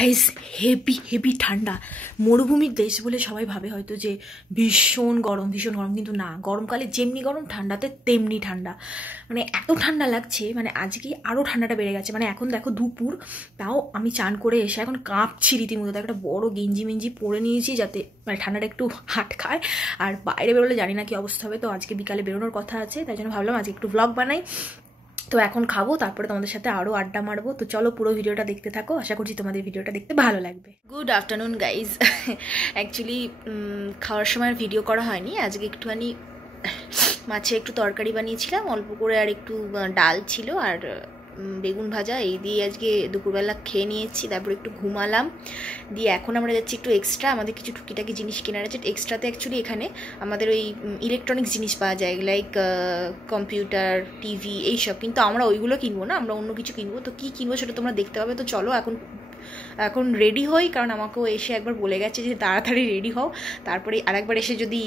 Guys heavy heavy ঠান্ডা। মরুভূমির দেশ বলে সবাই ভাবে হয়তো যে ভীষণ গরম কিন্তু না, গরমকালে যেমনি গরম ঠান্ডাতে তেমনি ঠান্ডা। মানে এত ঠান্ডা লাগছে, মানে আজকে আরও ঠান্ডাটা বেড়ে গেছে। মানে এখন দেখো দুপুর, তাও আমি চান করে এসে এখন কাঁপছি রীতিমতো। একটা বড় গেঞ্জি মেঞ্জি পরে নিয়েছি যাতে মানে ঠান্ডাটা একটু হাট খায়। আর বাইরে বেরোলে জানি না কি অবস্থা হবে, তো আজকে বিকালে বেরোনোর কথা আছে, তাই জন্য ভাবলাম আজকে একটু ব্লগ বানাই। তো এখন খাবো, তারপরে তোমাদের সাথে আরও আড্ডা মারবো। তো চলো পুরো ভিডিওটা দেখতে থাকো, আশা করছি তোমাদের ভিডিওটা দেখতে ভালো লাগবে। Good afternoon guys. অ্যাকচুয়ালি খাওয়ার সময় ভিডিও করা হয়নি, আজকে একটুখানি মাছে একটু তরকারি বানিয়েছিলাম অল্প করে, আর একটু ডাল ছিল আর বেগুন ভাজা, এই দিয়ে আজকে দুপুরবেলা খেয়ে নিয়েছি। তারপর একটু ঘুমালাম, দিয়ে এখন আমরা যাচ্ছি একটু এক্সট্রা, আমাদের কিছু টুকিটাকি জিনিস কেনার আছে। এক্সট্রাতে অ্যাকচুয়ালি এখানে আমাদের ওই ইলেকট্রনিক্স জিনিস পাওয়া যায়, লাইক কম্পিউটার, টিভি এইসব, কিন্তু আমরা ওইগুলো কিনবো না, আমরা অন্য কিছু কিনবো। তো কী কিনবো সেটা তোমরা দেখতে পাবে। তো চলো এখন রেডি হই, কারণ আমাকেও এসে একবার বলে গেছে যে তাড়াতাড়ি রেডি হও, তারপরে আরেকবার এসে যদি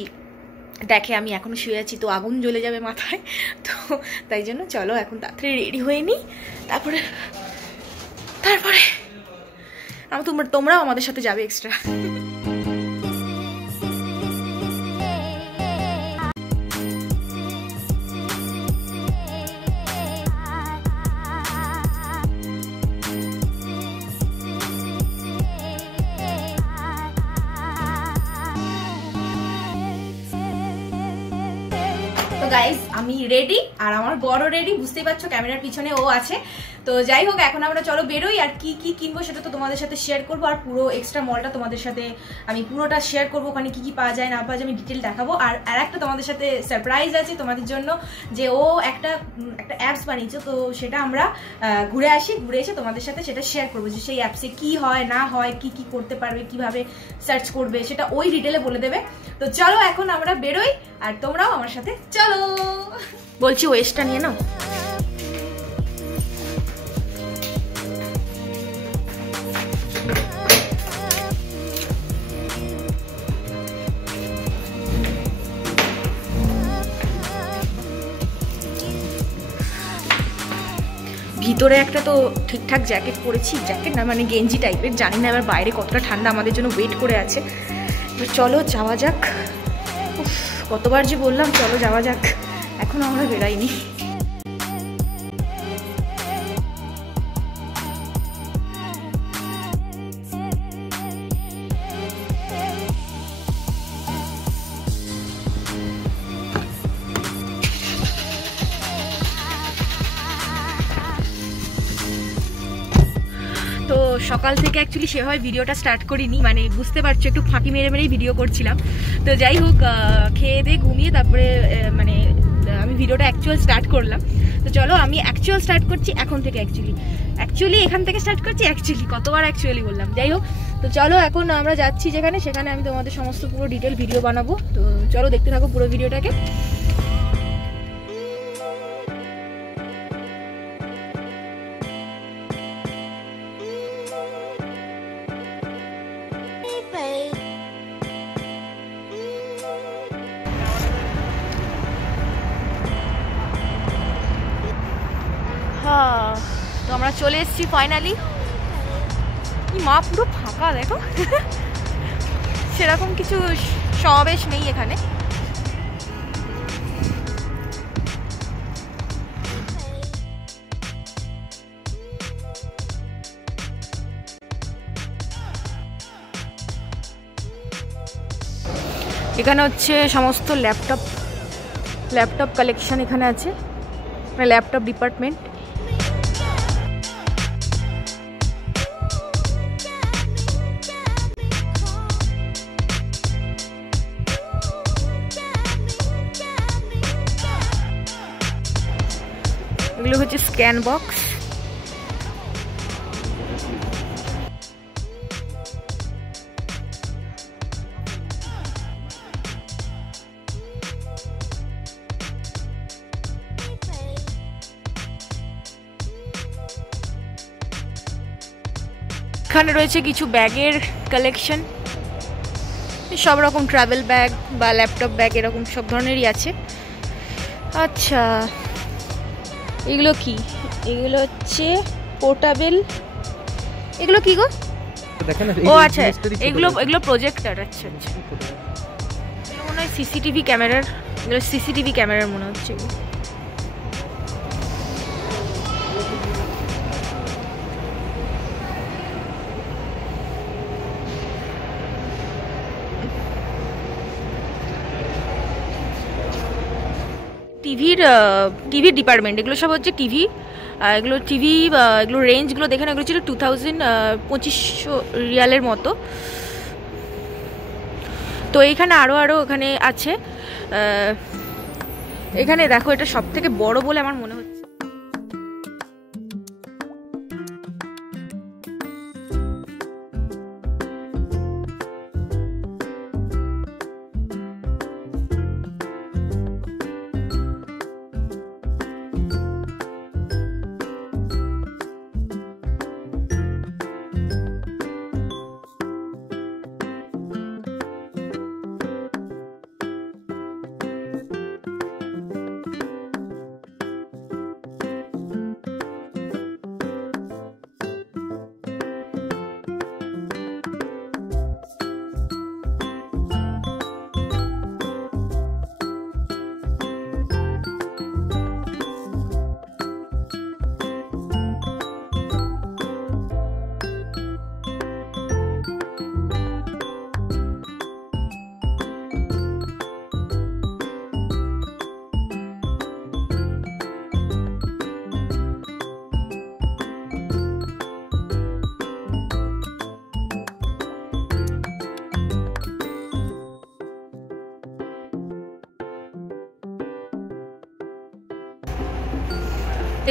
দেখে আমি এখনও শুয়ে আছি তো আগুন জ্বলে যাবে মাথায়। তো তাই জন্য চলো এখন তাড়াতাড়ি রেডি হয়ে নিই, তারপরে তোমরাও আমাদের সাথে যাবে এক্সট্রা। গাইজ আমি রেডি, আর আমার বড় রেডি, বুঝতেই পারছো ক্যামেরার পিছনে ও আছে। তো যাই হোক, এখন আমরা চলো বেরোই, আর কি কি কিনবো সেটা তো তোমাদের সাথে শেয়ার করবো, আর পুরো এক্সট্রা মলটা তোমাদের সাথে আমি পুরোটা শেয়ার করবো, ওখানে কি কি পাওয়া যায় না পাওয়া যায় আমি ডিটেল দেখাবো। আর একটা তোমাদের সাথে সারপ্রাইজ আছে তোমাদের জন্য, যে ও একটা অ্যাপস বানিয়েছে, তো সেটা আমরা ঘুরে এসে তোমাদের সাথে সেটা শেয়ার করবো, যে সেই অ্যাপসে কি হয় না হয়, কি কি করতে পারবে, কিভাবে সার্চ করবে, সেটা ওই ডিটেলে বলে দেবে। তো চলো এখন আমরা বেরোই, আর তোমরাও আমার সাথে চলো। বলছি ওয়েস্টটা নিয়ে নাও। ভিতরে একটা তো ঠিকঠাক জ্যাকেট পরেছি, জ্যাকেট না মানে গেঞ্জি টাইপের, জানি না এবার বাইরে কতটা ঠান্ডা আমাদের জন্য ওয়েট করে আছে। তো চলো যাওয়া যাক। কতবার যে বললাম চলো যাওয়া যাক, এখনো আমরা বেরাইনি। তো সকাল থেকে অ্যাকচুয়ালি সেভাবে ভিডিওটা স্টার্ট করিনি, মানে বুঝতে পারছো একটু ফাঁকি মেরেই ভিডিও করছিলাম। তো যাই হোক, খেয়ে দিয়ে ঘুমিয়ে তারপরে মানে আমি ভিডিওটা অ্যাকচুয়াল স্টার্ট করলাম। তো চলো আমি অ্যাকচুয়াল স্টার্ট করছি এখন থেকে, অ্যাকচুয়ালি এখান থেকে স্টার্ট করছি, কতবার অ্যাকচুয়ালি বললাম। যাই হোক, তো চলো এখন আমরা যাচ্ছি সেখানে আমি তোমাদের সমস্ত পুরো ডিটেল ভিডিও বানাবো। তো চলো দেখতে থাকো পুরো ভিডিওটাকে। তো আমরা চলে এসেছি ফাইনালি। মা পুরো ফাঁকা দেখো, সেরকম কিছু সমাবেশ নেই এখানে। এখানে হচ্ছে সমস্ত ল্যাপটপ কালেকশন এখানে আছে, মানে ল্যাপটপ ডিপার্টমেন্ট। এগুলো হচ্ছে স্ক্যান বক্স। এখানে রয়েছে কিছু ব্যাগের কালেকশন, সব রকম ট্রাভেল ব্যাগ বা ল্যাপটপ ব্যাগ এরকম সব ধরনেরই আছে। আচ্ছা এগুলো কি? এগুলো হচ্ছে পোর্টেবল। এগুলো কি গো? দেখেন না। ও আচ্ছা, এগুলো প্রজেক্টর। আচ্ছা আচ্ছা, এগুলো মনে হয় সিসিটিভি ক্যামেরার, এগুলো সিসিটিভি ক্যামেরার মনে হচ্ছে। টিভির ডিপার্টমেন্ট, এগুলো সব হচ্ছে টিভি। এগুলো টিভি, এগুলো রেঞ্জগুলো দেখেন, এগুলো ছিল 2500 রিয়ালের মতো। তো এইখানে আরও ওখানে আছে। এখানে দেখো, এটা সব থেকে বড় বলে আমার মনে হচ্ছে।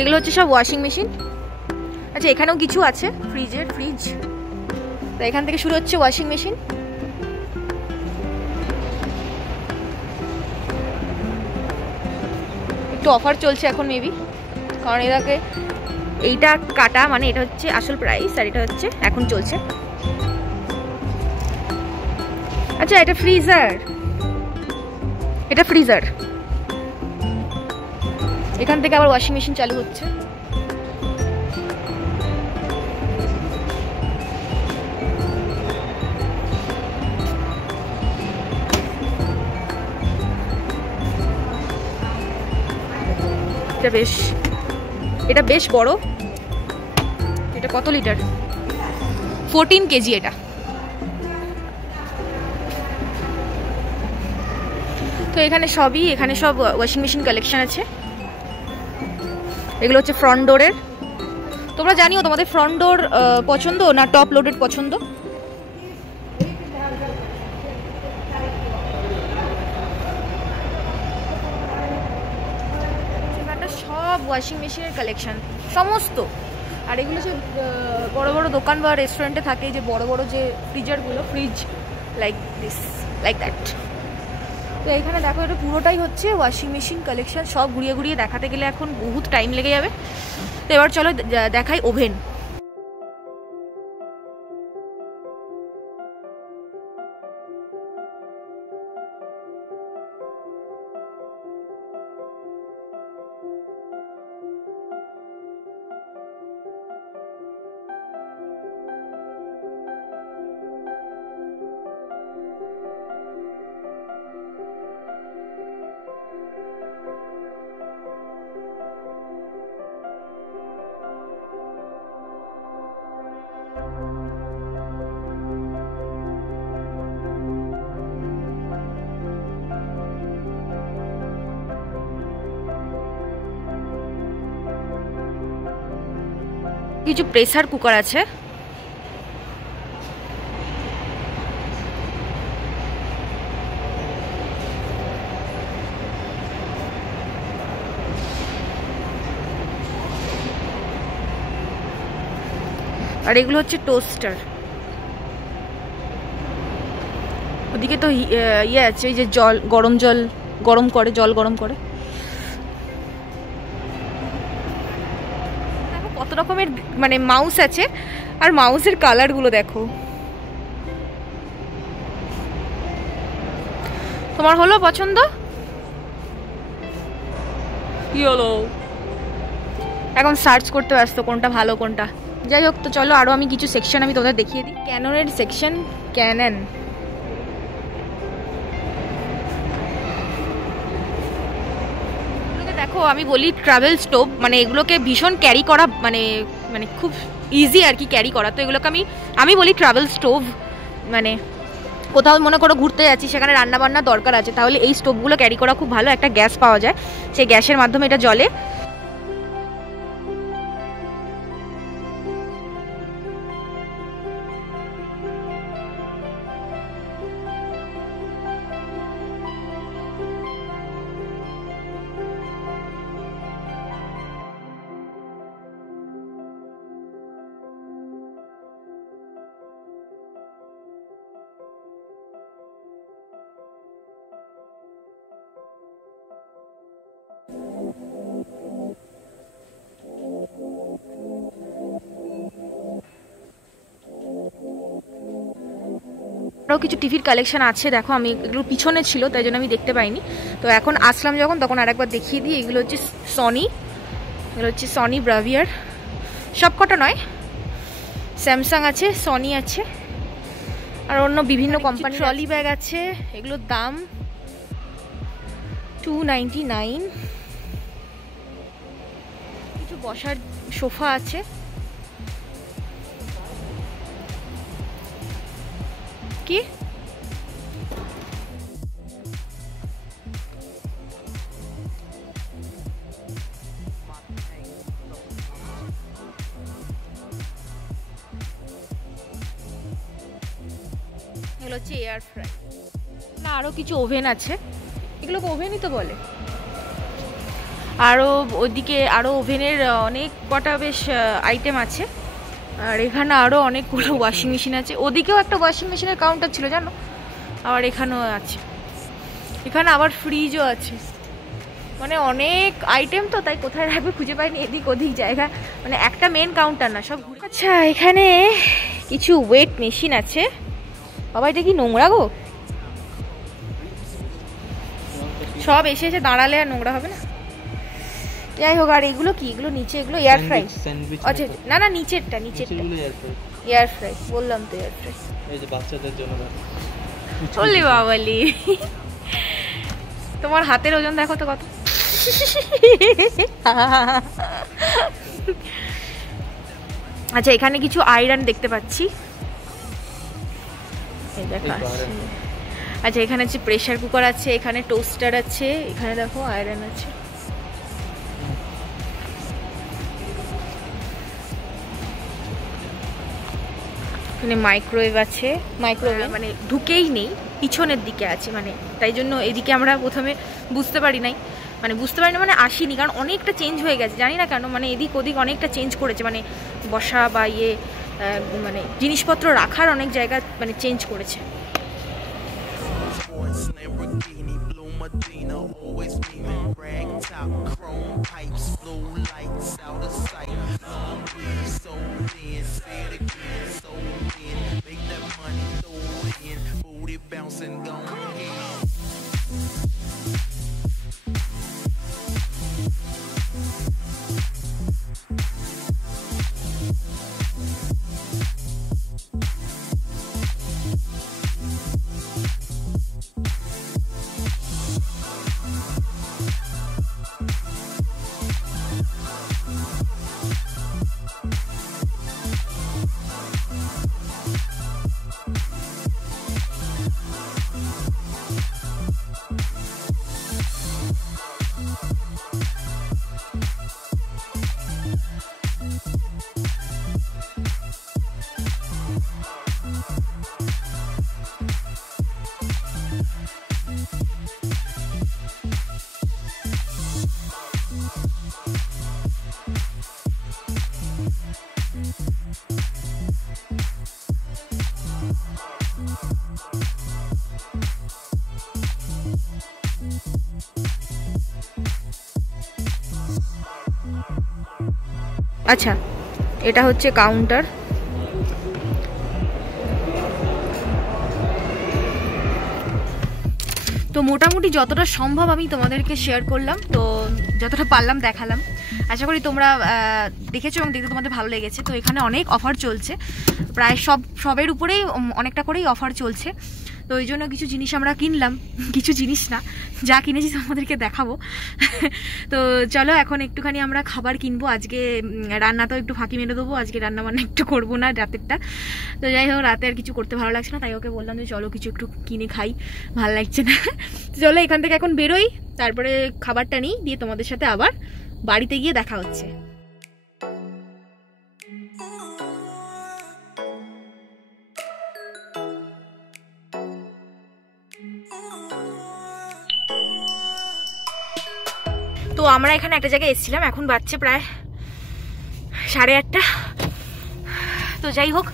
এগুলো হচ্ছে সব ওয়াশিং মেশিন। আচ্ছা, এখানেও কিছু আছে, ফ্রিজ। তো এখান থেকে শুরু হচ্ছে ওয়াশিং মেশিন। একটু অফার চলছে এখন মেবি, কারণ এটাকে এইটা কাটা, মানে এটা হচ্ছে আসল প্রাইস, আর এটা হচ্ছে এখন চলছে। আচ্ছা, এটা ফ্রিজার। এখান থেকে আবার ওয়াশিং মেশিন চালু হচ্ছে। এটা বেশ বড়। এটা কত লিটার? 14 কেজি এটা। তো এখানে সব ওয়াশিং মেশিন কালেকশন আছে। এগুলো হচ্ছে ফ্রন্ট ডোরের। তোমরা জানিও তোমাদের ফ্রন্ট ডোর পছন্দ না টপ লোডেড পছন্দ। এখানটা সব ওয়াশিং মেশিনের কালেকশন সমস্ত। আর এগুলো যে বড় বড় দোকান বা রেস্টুরেন্টে থাকে, যে বড় বড় যে ফ্রিজ লাইক দ্যাট। তো এখানে দেখো, এটা পুরোটাই হচ্ছে ওয়াশিং মেশিন কালেকশন। সব ঘুরিয়ে দেখাতে গেলে এখন বহুত টাইম লেগে যাবে। তো এবার চলো দেখাই ওভেন। কিছু প্রেসার কুকার আছে। আর এগুলো হচ্ছে টোস্টার। ওদিকে তো ইয়ে আছে, ওই যে গরম জল গরম করে। দেখো কত রকমের মানে মাউস আছে, আর মাউসের কালারগুলো দেখো। তোমার হলো পছন্দ? কি হলো? এখন সার্চ করতে ব্যস্ত কোনটা ভালো কোনটা। যাই হোক, তো চলো আরও আমি কিছু সেকশন আমি তোমাদের দেখিয়ে দিই। ক্যাননের সেকশন, ক্যানন দেখো, আমি বলি ট্রাভেল স্টোভ, মানে এগুলোকে ভীষণ ক্যারি করা, মানে মানে খুব ইজি আর কি ক্যারি করা। তো এগুলোকে আমি বলি ট্রাভেল স্টোভ। মানে কোথাও মনে করো ঘুরতে যাচ্ছি, সেখানে রান্নাবান্নার দরকার আছে, তাহলে এই স্টোভগুলো ক্যারি করা খুব ভালো। একটা গ্যাস পাওয়া যায়, সেই গ্যাসের মাধ্যমে এটা জ্বলে। আরও কিছু টিভির কালেকশন আছে, দেখো আমি এগুলো পিছনে ছিল তাই জন্য আমি দেখতে পাইনি। তো এখন আসলাম যখন, তখন আরেকবার দেখিয়ে দিই। এগুলো হচ্ছে সনি, এগুলো হচ্ছে সনি ব্রাভিয়ার, সব কটা নয়, স্যামসাং আছে, সনি আছে, আর অন্য বিভিন্ন কোম্পানির ট্রলি ব্যাগ আছে। এগুলোর দাম 299। কিছু বসার সোফা আছে, কি এগুলো হচ্ছে এয়ার ফ্রাই। না, আরও কিছু ওভেন আছে, এগুলোকে ওভেনই তো বলে। আরও ওইদিকে আরও ওভেনের অনেক কটা বেশ আইটেম আছে। আর এখানে আরও অনেকগুলো ওয়াশিং মেশিন আছে। ওদিকেও একটা ওয়াশিং মেশিনের কাউন্টার ছিল জানো, আবার এখানেও আছে। এখানে আবার ফ্রিজও আছে, মানে অনেক আইটেম তো, তাই কোথায় রাখবে খুঁজে পাইনি, এদিক ওদিক জায়গা, মানে একটা মেন কাউন্টার না, সব। আচ্ছা, এখানে কিছু ওয়েট মেশিন আছে। বাবা, এটা কি নোংরা গো? সব এসে এসে দাঁড়ালে আর নোংরা হবে না? যাই হোক, আর এগুলো কি? এগুলো নিচে, এগুলো এয়ার ফ্রাই। আচ্ছা, না না, নিচেরটা এয়ার ফ্রাই বললাম তো, এয়ার ফ্রাই এই যে বাচ্চাদের জন্য। বললি বাবালি, তোমার হাতের ওজন দেখো তো কত। আচ্ছা, এখানে কিছু আয়রন দেখতে পাচ্ছি, এই দেখো। আচ্ছা, এখানে হচ্ছে প্রেসার কুকার আছে, এখানে টোস্টার আছে, এখানে দেখো আয়রন আছে। এখানে মাইক্রোওয়েভ আছে, মাইক্রোওয়েভ মানে ঢুকেই নেই, পিছনের দিকে আছে, মানে তাই জন্য এদিকে আমরা প্রথমে বুঝতে পারি নাই, মানে বুঝতে পারি না মানে আসিনি, কারণ অনেকটা চেঞ্জ হয়ে গেছে, জানি না কেন, মানে এদিক ওদিক অনেকটা চেঞ্জ করেছে, মানে বসা বা ইয়ে মানে জিনিসপত্র রাখার অনেক জায়গা মানে চেঞ্জ করেছে। আচ্ছা, এটা হচ্ছে কাউন্টার। তো মোটামুটি যতটা সম্ভব আমি তোমাদেরকে শেয়ার করলাম, তো যতটা পারলাম দেখালাম। আশা করি তোমরা দেখেছো এবং দেখতে তোমাদের ভালো লেগেছে। তো এখানে অনেক অফার চলছে, প্রায় সবের উপরেই অনেকটা করেই অফার চলছে। তো ওই জন্য কিছু জিনিস আমরা কিনলাম, কিছু জিনিস না, যা কিনেছি তোমাদেরকে দেখাবো। তো চলো এখন একটুখানি আমরা খাবার কিনবো। আজকে রান্নাটাও একটু ফাঁকি মেরে দেবো, আজকে রান্না বান্না একটু করবো না রাতেরটা। তো যাই হোক, রাতে আর কিছু করতে ভালো লাগছে না, তাই ওকে বললাম যে চলো কিছু একটু কিনে খাই, ভালো লাগছে না। চলো এখান থেকে এখন বেরোই, তারপরে খাবারটা নিই, দিয়ে তোমাদের সাথে আবার বাড়িতে গিয়ে দেখা হচ্ছে। তো আমরা এখানে একটা জায়গায় এসেছিলাম, এখন বাজছে প্রায় 8:30। তো যাই হোক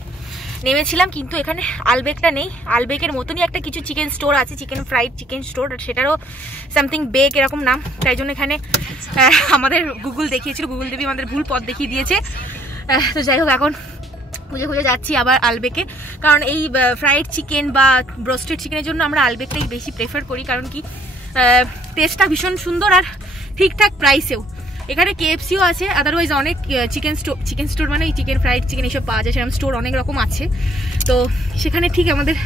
নেমেছিলাম, কিন্তু এখানে আলবেকটা নেই। আলবেকের মতনই একটা কিছু চিকেন স্টোর আছে, চিকেন ফ্রাইড চিকেন স্টোর, সেটারও সামথিং বেক এরকম নাম। তাই জন্য এখানে আমাদের গুগল দেখিয়েছিল, গুগল দেবী আমাদের ভুল পথ দেখিয়ে দিয়েছে। তো যাই হোক এখন খুঁজে খুঁজে যাচ্ছি আবার আলবেকে, কারণ এই ফ্রাইড চিকেন বা ব্রোস্টেড চিকেনের জন্য আমরা আলবেকটাই বেশি প্রেফার করি, কারণ কি টেস্টটা ভীষণ সুন্দর আর ঠিকঠাক প্রাইসেও। এখানে KFCও আছে, আদারওয়াইজ অনেক চিকেন স্টোর মানে চিকেন ফ্রাইড চিকেন এইসব পাওয়া যায়, সেরকম স্টোর অনেক রকম আছে। তো সেখানে ঠিক আমাদের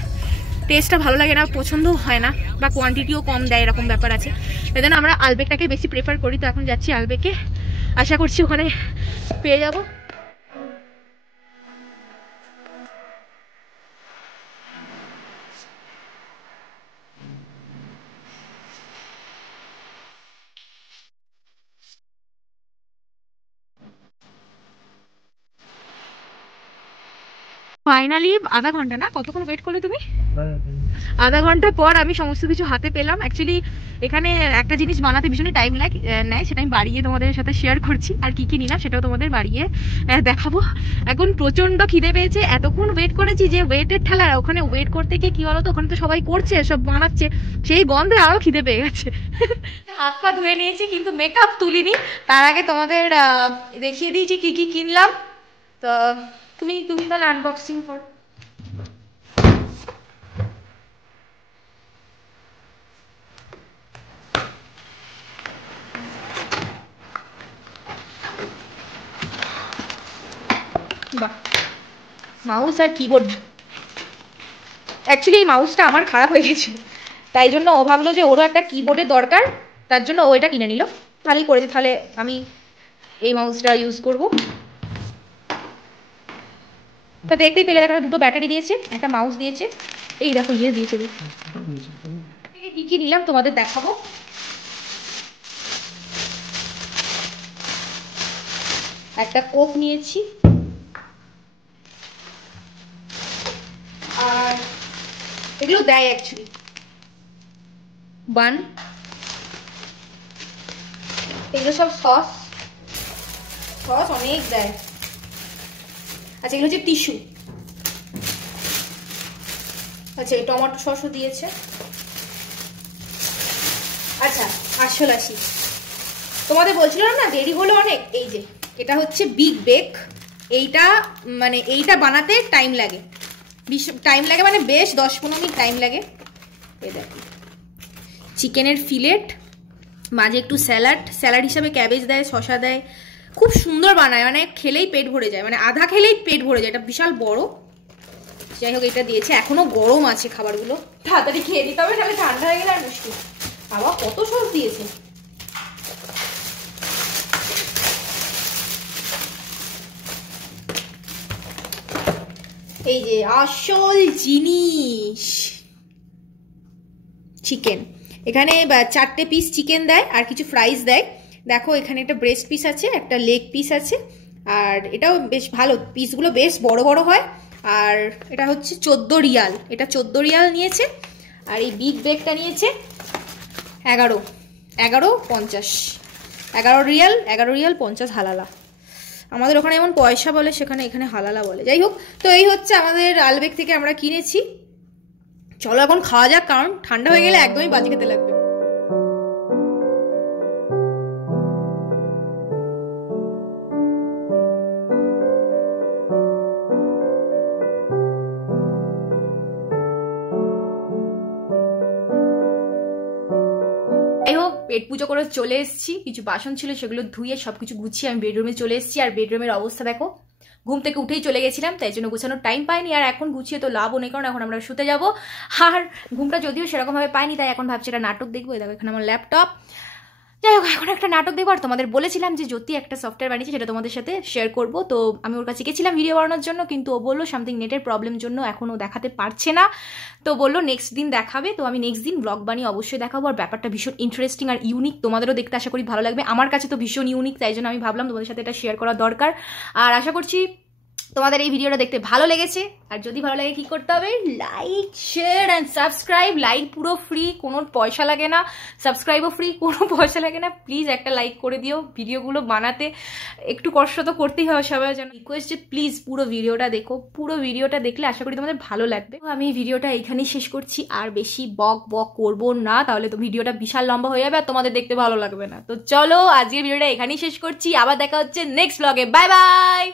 টেস্টটা ভালো লাগে না, পছন্দও হয় না, বা কোয়ান্টিটিও কম দেয়, এরকম ব্যাপার আছে। এই জন্য আমরা আলবেকটাকে বেশি প্রেফার করি। তো এখন যাচ্ছি আলবেকে, আশা করছি ওখানে পেয়ে যাবো। ফাইনালি আধা ঘন্টা না, কতক্ষণ ওয়েট করলে তুমি? আধা ঘন্টা পর আমি সমস্ত কিছু হাতে পেলাম। অ্যাকচুয়ালি এখানে একটা জিনিস বানাতে ভীষণই টাইম নেয়, সেটা আমি বাড়িয়ে তোমাদের সাথে শেয়ার করছি। আর কি কি নিলাম সেটাও তোমাদের বাড়িয়ে দেখাবো। এখন প্রচন্ড খিদে পেয়েছে, এতক্ষণ ওয়েট করেছি যে ওয়েটের ঠেলা, ওখানে ওয়েট করতে গিয়ে কি বলতো, ওখানে তো সবাই করছে, সব বানাচ্ছে, সেই গন্ধে আরো খিদে পেয়ে গেছে। হাত পা ধুয়ে নিয়েছি, কিন্তু মেকআপ তুলিনি। তার আগে তোমাদের দেখিয়ে দিয়েছি কি কি কিনলাম। তো তুমি তাহলে আনবক্সিং করো। বাহ, মাউস আর কিবোর্ড। অ্যাকচুয়ালি এই মাউসটা আমার খারাপ হয়ে গেছিল, তাই জন্য ও ভাবলো যে ওরও একটা কিবোর্ডের দরকার, তার জন্য ও এটা কিনে নিল। ভালোই করেছে, তাহলে আমি এই মাউসটা ইউজ করবো। তা দেখতেই পেলে, দেখা দুটো ব্যাটারি দিয়েছে, একটা মাউস দিয়েছে, এই দেখো ইয়ে দিয়েছে। কি কি নিলাম তোমাদের দেখাবো। একটা কোক নিয়েছি, আর এগুলো দেয় অ্যাকচুয়ালি বান, এগুলো সব সস অনেক দেয়। আচ্ছা এগুলো হচ্ছে টিস্যু। আচ্ছা এই টমেটো সসও দিয়েছে। আচ্ছা আসল আসি, তোমাদের বলছিলাম না দেরি হলো অনেক। এই যে এটা হচ্ছে বিগ বেক, এইটা মানে এইটা বানাতে টাইম লাগে, মানে বেশ 10-15 মিনিট টাইম লাগে। এই দেখো চিকেনের ফিলেট, মাঝে একটু স্যালাড হিসাবে ক্যাবেজ দেয়, শসা দেয়, খুব সুন্দর বানায়, মানে খেলেই পেট ভরে যায়, মানে আধা খেলেই পেট ভরে যায়, এটা বিশাল বড়। যাই হোক এটা দিয়েছে, এখনো গরম আছে খাবারগুলো, তাড়াতাড়ি খেয়ে দিতে হবে, তাহলে ঠান্ডা হয়ে গেলে আর মুশকিল। বাবা কত সস দিয়েছে। এই যে আসল জিনিস, চিকেন। এখানে 4টে পিস চিকেন দেয় আর কিছু ফ্রাইস দেয়। দেখো এখানে একটা ব্রেস্ট পিস আছে, একটা লেগ পিস আছে, আর এটাও বেশ ভালো, পিসগুলো বেশ বড় বড় হয়। আর এটা হচ্ছে 14 রিয়াল, এটা 14 রিয়াল নিয়েছে। আর এই বিগ বেকটা নিয়েছে 11.50, 11 রিয়াল 50 হালালা। আমাদের ওখানে এমন পয়সা বলে, সেখানে এখানে হালালা বলে। যাই হোক, তো এই হচ্ছে আমাদের আলবেক থেকে আমরা কিনেছি। চলো এখন খাওয়া যাক, কারণ ঠান্ডা হয়ে গেলে একদমই বাজি খেতে লাগবে। যাই হোক পেট পুজো করে চলে এসেছি, কিছু বাসন ছিল সেগুলো ধুয়ে সবকিছু গুছিয়ে আমি বেডরুমে চলে এসেছি। আর বেডরুমের অবস্থা দেখো, ঘুম থেকে উঠেই চলে গেছিলাম, তাই জন্য গুছানোর টাইম পাইনি। আর এখন গুছিয়ে তো লাভও নেই, কারণ এখন আমরা শুতে যাবো। আর ঘুমটা যদিও সেরকমভাবে পাইনি, তাই এখন ভাবছি একটা নাটক দেখবো। দেখো এখানে আমার ল্যাপটপ। যাই হোক, এখন একটা নাটক দেখবো। আর তোমাদের বলেছিলাম যে জ্যোতি একটা সফটওয়্যার বানিয়েছে, সেটা তোমাদের সাথে শেয়ার করবো। তো আমি ওর কাছে গেছিলাম ভিডিও বানানোর জন্য, কিন্তু ও বললো সামথিং নেটের প্রবলেম জন্য এখন ও দেখাতে পারছে না। তো বললো নেক্সট দিন দেখাবে। তো আমি নেক্সট দিন ব্লগ বানিয়ে অবশ্যই দেখাবো। আর ব্যাপারটা ভীষণ ইন্টারেস্টিং আর ইউনিক, তোমাদেরও দেখতে আশা করি ভালো লাগবে। আমার কাছে তো ভীষণ ইউনিক, তাই জন্য আমি ভাবলাম তোমাদের সাথে এটা শেয়ার করা দরকার। আর আশা করছি তোমাদের এই ভিডিওটা দেখতে ভালো লেগেছে। আর যদি ভালো লাগে কি করতে হবে, like share and subscribe. Like পুরো ফ্রি, কোনো পয়সা লাগে না, সাবস্ক্রাইবও ফ্রি, কোনো পয়সা লাগে না। প্লিজ একটা লাইক করে দিও। ভিডিওগুলো বানাতে একটু কষ্ট তো করতেই হবে সবাই, যেন রিকোয়েস্ট যে প্লিজ পুরো ভিডিওটা দেখো। পুরো ভিডিওটা দেখলে আশা করি তোমাদের ভালো লাগবে। আমি ভিডিওটা এখানেই শেষ করছি, আর বেশি বক বক করবো না, তাহলে তো ভিডিওটা বিশাল লম্বা হয়ে যাবে আর তোমাদের দেখতে ভালো লাগবে না। তো চলো আজকের ভিডিওটা এখানেই শেষ করছি, আবার দেখা হচ্ছে নেক্সট ব্লগে। Bye bye.